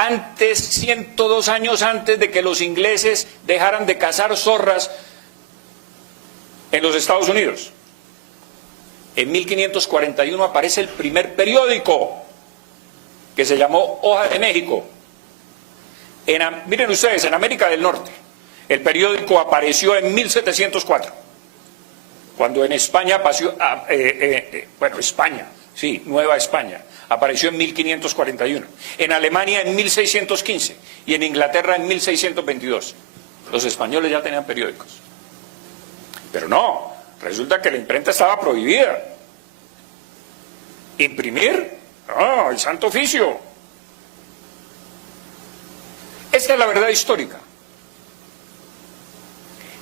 antes, 102 años antes de que los ingleses dejaran de cazar zorras en los Estados Unidos. En 1541 aparece el primer periódico, que se llamó Hoja de México. Miren ustedes, en América del Norte, el periódico apareció en 1704, cuando en España apareció, España, sí, Nueva España, apareció en 1541, en Alemania en 1615 y en Inglaterra en 1622. Los españoles ya tenían periódicos. Pero no, resulta que la imprenta estaba prohibida. Imprimir, no, el santo oficio. Esta es la verdad histórica.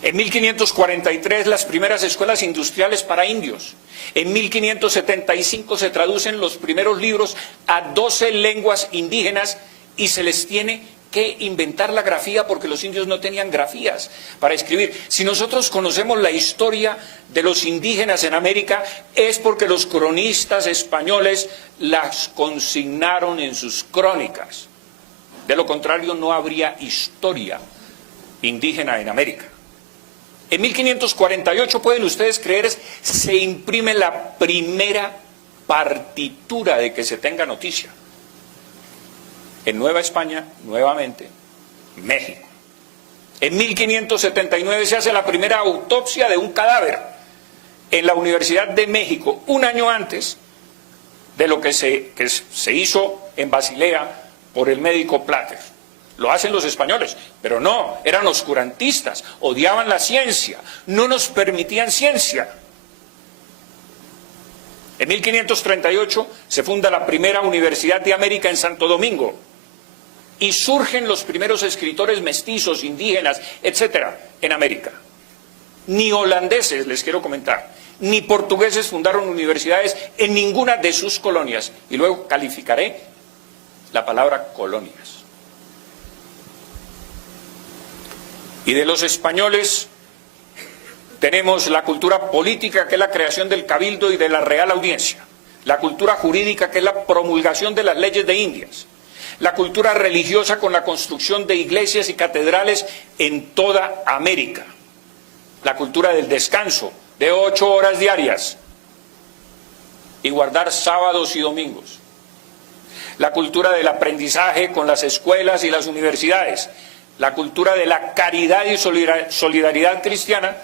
En 1543 las primeras escuelas industriales para indios. En 1575 se traducen los primeros libros a 12 lenguas indígenas y se les tiene que inventar la grafía porque los indios no tenían grafías para escribir. Si nosotros conocemos la historia de los indígenas en América es porque los cronistas españoles las consignaron en sus crónicas. De lo contrario no habría historia indígena en América. En 1548, pueden ustedes creer, se imprime la primera partitura de que se tenga noticia. En Nueva España, nuevamente, México. En 1579 se hace la primera autopsia de un cadáver en la Universidad de México, un año antes de lo que se hizo en Basilea por el médico Plater. Lo hacen los españoles, pero no, eran oscurantistas, odiaban la ciencia, no nos permitían ciencia. En 1538 se funda la primera Universidad de América en Santo Domingo y surgen los primeros escritores mestizos, indígenas, etcétera, en América. Ni holandeses, les quiero comentar, ni portugueses fundaron universidades en ninguna de sus colonias. Y luego calificaré la palabra colonias. Y de los españoles tenemos la cultura política, que es la creación del cabildo y de la Real Audiencia. La cultura jurídica, que es la promulgación de las leyes de Indias. La cultura religiosa, con la construcción de iglesias y catedrales en toda América. La cultura del descanso, de 8 horas diarias. Y guardar sábados y domingos. La cultura del aprendizaje con las escuelas y las universidades. La cultura de la caridad y solidaridad cristiana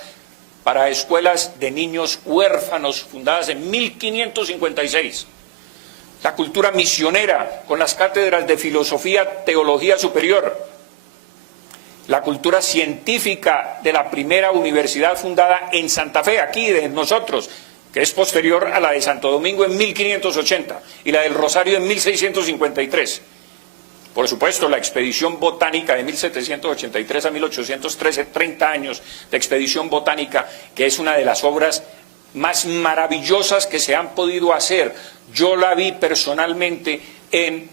para escuelas de niños huérfanos fundadas en 1556. La cultura misionera con las cátedras de filosofía, teología superior. La cultura científica de la primera universidad fundada en Santa Fe, aquí de nosotros, que es posterior a la de Santo Domingo en 1580 y la del Rosario en 1653. Por supuesto, la expedición botánica de 1783 a 1813, 30 años de expedición botánica, que es una de las obras más maravillosas que se han podido hacer. Yo la vi personalmente en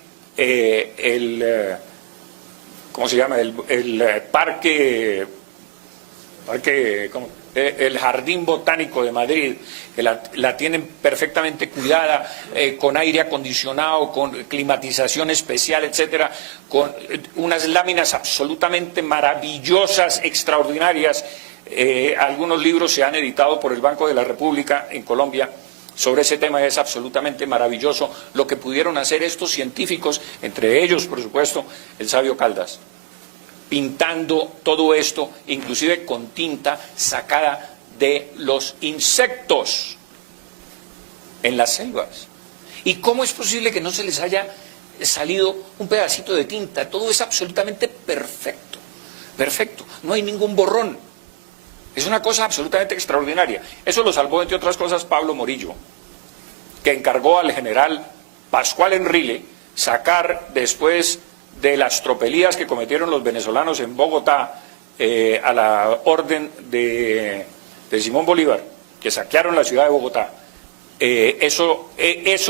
¿cómo se llama? El parque, el Jardín Botánico de Madrid, que la tienen perfectamente cuidada, con aire acondicionado, con climatización especial, etcétera, con unas láminas absolutamente maravillosas, extraordinarias. Algunos libros se han editado por el Banco de la República en Colombia sobre ese tema. Es absolutamente maravilloso lo que pudieron hacer estos científicos, entre ellos, por supuesto, el sabio Caldas, pintando todo esto, inclusive con tinta sacada de los insectos en las selvas. ¿Y cómo es posible que no se les haya salido un pedacito de tinta? Todo es absolutamente perfecto, perfecto, no hay ningún borrón. Es una cosa absolutamente extraordinaria. Eso lo salvó, entre otras cosas, Pablo Morillo, que encargó al general Pascual Enrile sacar, después de las tropelías que cometieron los venezolanos en Bogotá, a la orden de Simón Bolívar, que saquearon la ciudad de Bogotá, eso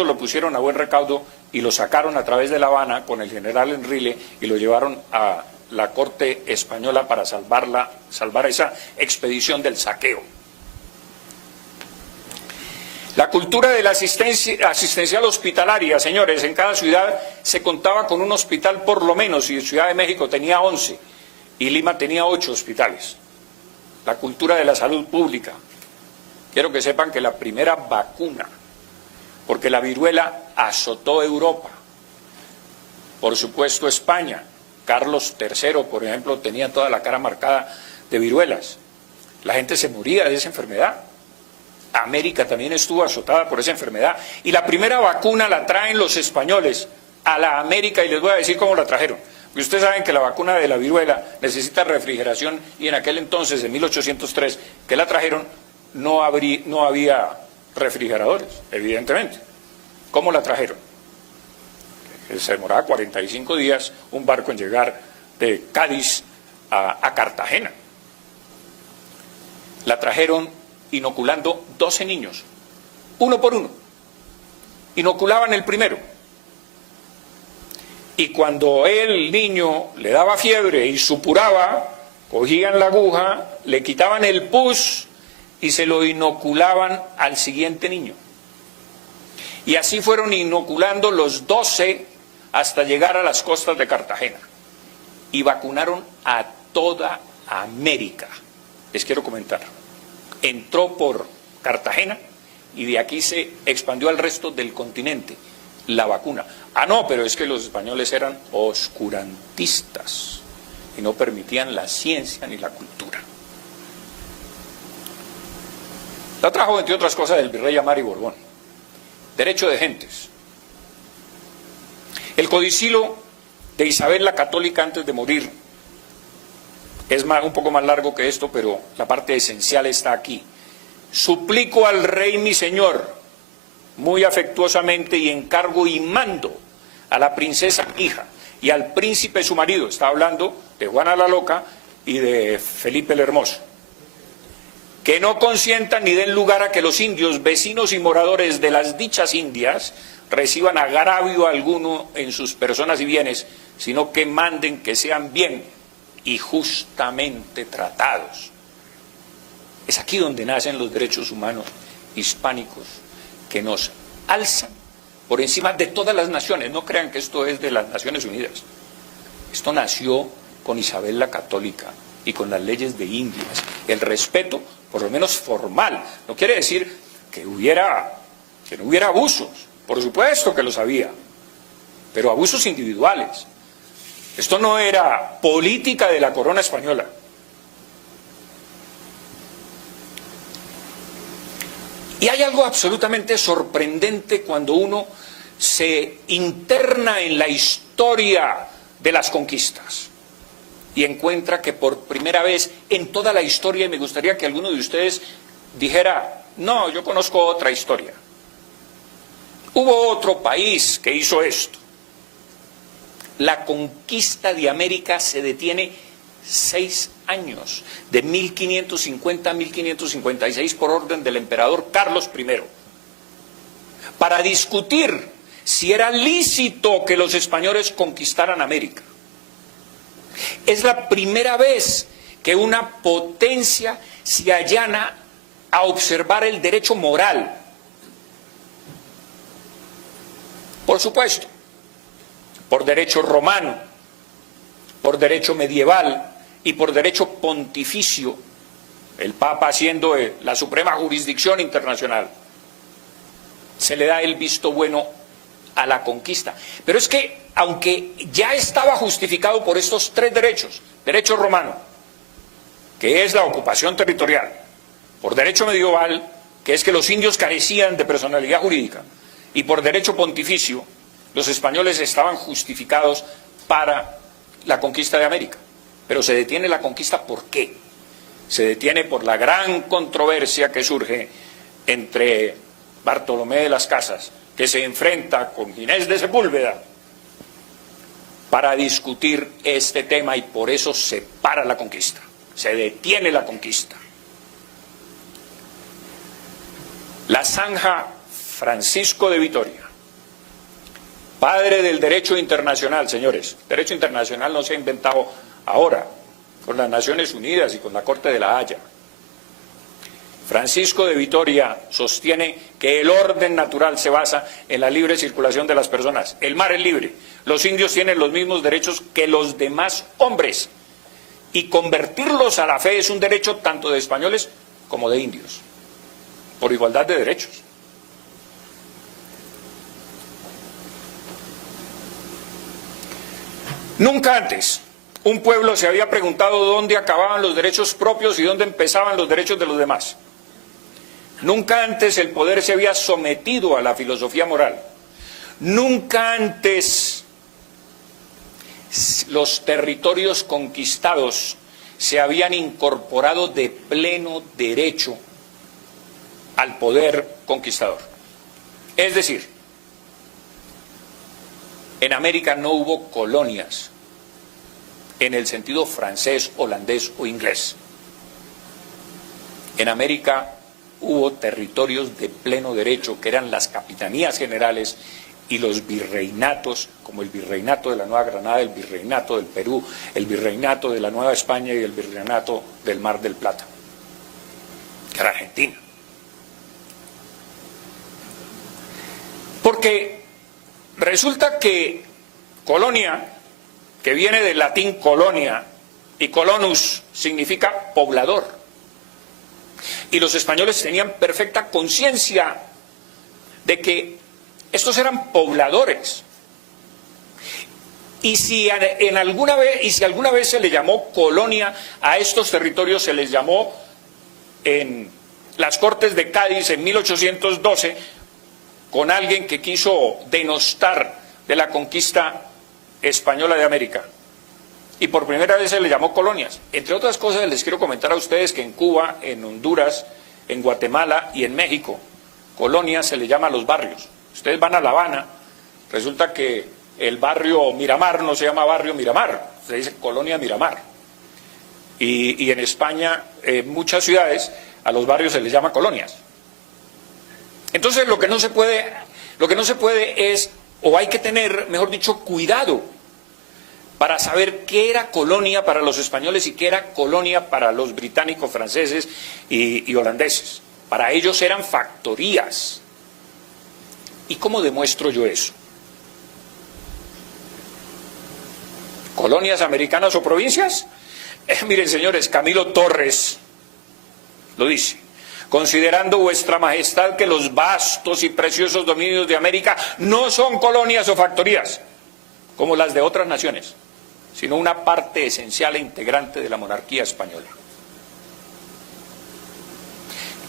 lo pusieron a buen recaudo y lo sacaron a través de La Habana con el general Enrile y lo llevaron a la corte española para salvar esa expedición del saqueo. cultura de la asistencial hospitalaria, señores, en cada ciudad se contaba con un hospital por lo menos, y Ciudad de México tenía 11 y Lima tenía 8 hospitales. La cultura de la salud pública. Quiero que sepan que la primera vacuna, porque la viruela azotó Europa, por supuesto España, Carlos III, por ejemplo, tenía toda la cara marcada de viruelas. La gente se moría de esa enfermedad. América también estuvo azotada por esa enfermedad. Y la primera vacuna la traen los españoles a la América, y les voy a decir cómo la trajeron. Porque ustedes saben que la vacuna de la viruela necesita refrigeración, y en aquel entonces, en 1803, que la trajeron, no había refrigeradores, evidentemente. ¿Cómo la trajeron? Se demoraba 45 días un barco en llegar de Cádiz a Cartagena. La trajeron inoculando 12 niños, uno por uno. Inoculaban el primero. Y cuando el niño le daba fiebre y supuraba, cogían la aguja, le quitaban el pus y se lo inoculaban al siguiente niño. Y así fueron inoculando los 12 hasta llegar a las costas de Cartagena. Y vacunaron a toda América. Les quiero comentar. Entró por Cartagena y de aquí se expandió al resto del continente la vacuna. Ah, no, pero es que los españoles eran oscurantistas y no permitían la ciencia ni la cultura. La trajo, entre otras cosas, del virrey Amari Borbón. Derecho de gentes. El codicilo de Isabel la Católica antes de morir es un poco más largo que esto, pero la parte esencial está aquí. Suplico al rey mi señor, muy afectuosamente, y encargo y mando a la princesa hija y al príncipe su marido, está hablando de Juana la Loca y de Felipe el Hermoso, que no consientan ni den lugar a que los indios, vecinos y moradores de las dichas Indias, reciban agravio alguno en sus personas y bienes, sino que manden que sean bien y justamente tratados. Es aquí donde nacen los derechos humanos hispánicos, que nos alzan por encima de todas las naciones. No crean que esto es de las Naciones Unidas. Esto nació con Isabel la Católica y con las leyes de Indias. El respeto, por lo menos formal, no quiere decir que no hubiera abusos. Por supuesto que los había, pero abusos individuales. Esto no era política de la corona española. Y hay algo absolutamente sorprendente cuando uno se interna en la historia de las conquistas y encuentra que por primera vez en toda la historia, y me gustaría que alguno de ustedes dijera, no, yo conozco otra historia. Hubo otro país que hizo esto. La conquista de América se detiene 6 años, de 1550 a 1556, por orden del emperador Carlos I, para discutir si era lícito que los españoles conquistaran América. Es la primera vez que una potencia se allana a observar el derecho moral. Por supuesto, por derecho romano, por derecho medieval y por derecho pontificio, el Papa siendo la suprema jurisdicción internacional, se le da el visto bueno a la conquista. Pero es que, aunque ya estaba justificado por estos 3 derechos, derecho romano, que es la ocupación territorial, por derecho medieval, que es que los indios carecían de personalidad jurídica, y por derecho pontificio, los españoles estaban justificados para la conquista de América. Pero se detiene la conquista, ¿por qué? Se detiene por la gran controversia que surge entre Bartolomé de las Casas, que se enfrenta con Ginés de Sepúlveda, para discutir este tema, y por eso se para la conquista, se detiene la conquista. La zanja Francisco de Vitoria, padre del derecho internacional, señores. Derecho internacional no se ha inventado ahora, con las Naciones Unidas y con la Corte de la Haya. Francisco de Vitoria sostiene que el orden natural se basa en la libre circulación de las personas. El mar es libre. Los indios tienen los mismos derechos que los demás hombres. Y convertirlos a la fe es un derecho tanto de españoles como de indios, por igualdad de derechos. Nunca antes un pueblo se había preguntado dónde acababan los derechos propios y dónde empezaban los derechos de los demás. Nunca antes el poder se había sometido a la filosofía moral. Nunca antes los territorios conquistados se habían incorporado de pleno derecho al poder conquistador. Es decir, en América no hubo colonias en el sentido francés, holandés o inglés. En América hubo territorios de pleno derecho, que eran las capitanías generales y los virreinatos, como el virreinato de la Nueva Granada, el virreinato del Perú, el virreinato de la Nueva España y el virreinato del Mar del Plata, que era Argentina. Porque resulta que colonia, que viene del latín colonia, y colonus significa poblador. Y los españoles tenían perfecta conciencia de que estos eran pobladores. Y si alguna vez se le llamó colonia a estos territorios, se les llamó en las Cortes de Cádiz en 1812, con alguien que quiso denostar de la conquista española de América. Y por primera vez se le llamó colonias. Entre otras cosas, les quiero comentar a ustedes que en Cuba, en Honduras, en Guatemala y en México, colonias se le llama a los barrios. Ustedes van a La Habana, resulta que el barrio Miramar no se llama barrio Miramar, se dice colonia Miramar. Y en España, en muchas ciudades, a los barrios se les llama colonias. Entonces lo que no se puede es, o hay que tener, mejor dicho, cuidado para saber qué era colonia para los españoles y qué era colonia para los británicos, franceses y holandeses. Para ellos eran factorías. ¿Y cómo demuestro yo eso? ¿Colonias americanas o provincias? Miren, señores, Camilo Torres lo dice. Considerando vuestra majestad que los vastos y preciosos dominios de América no son colonias o factorías, como las de otras naciones, sino una parte esencial e integrante de la monarquía española.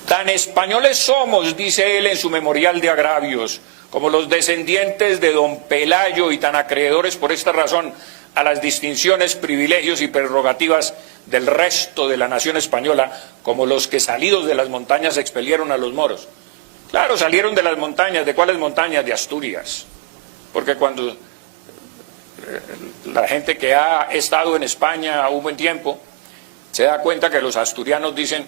Tan españoles somos, dice él en su memorial de agravios, como los descendientes de don Pelayo, y tan acreedores por esta razón a las distinciones, privilegios y prerrogativas del resto de la nación española, como los que salidos de las montañas expelieron a los moros. Claro, salieron de las montañas. ¿De cuáles montañas? De Asturias. Porque cuando la gente que ha estado en España un buen tiempo se da cuenta que los asturianos dicen: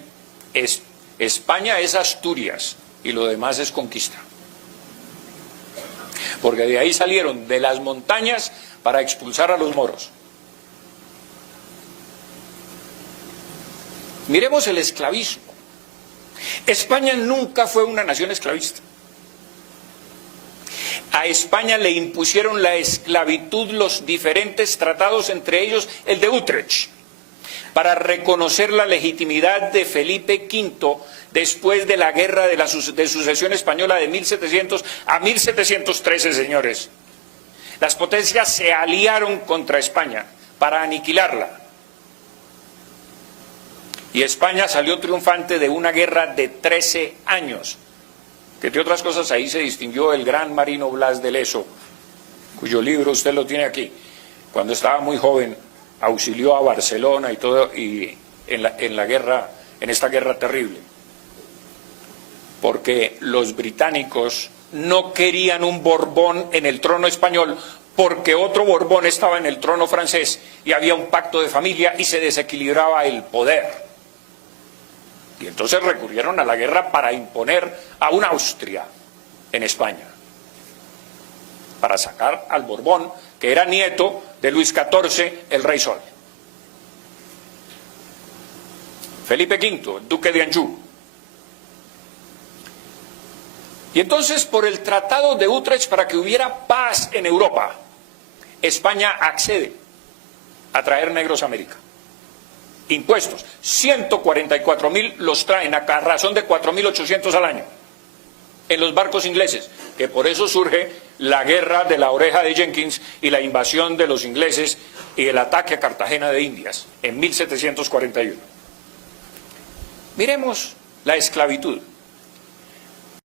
España es Asturias y lo demás es conquista. Porque de ahí salieron, de las montañas, para expulsar a los moros. Miremos el esclavismo. España nunca fue una nación esclavista. A España le impusieron la esclavitud los diferentes tratados, entre ellos el de Utrecht, para reconocer la legitimidad de Felipe V después de la guerra de sucesión española de 1700 a 1713, señores. Las potencias se aliaron contra España para aniquilarla. Y España salió triunfante de una guerra de 13 años, que entre otras cosas ahí se distinguió el gran marino Blas de Leso, cuyo libro usted lo tiene aquí. Cuando estaba muy joven auxilió a Barcelona y todo, y en esta guerra terrible, porque los británicos no querían un Borbón en el trono español, porque otro Borbón estaba en el trono francés y había un pacto de familia y se desequilibraba el poder. Y entonces recurrieron a la guerra para imponer a una Austria en España, para sacar al Borbón, que era nieto de Luis XIV, el Rey Sol. Felipe V, el duque de Anjou. Y entonces, por el Tratado de Utrecht, para que hubiera paz en Europa, España accede a traer negros a América. Impuestos, 144.000 los traen a razón de 4.800 al año en los barcos ingleses, que por eso surge la guerra de la Oreja de Jenkins y la invasión de los ingleses y el ataque a Cartagena de Indias en 1741. Miremos la esclavitud.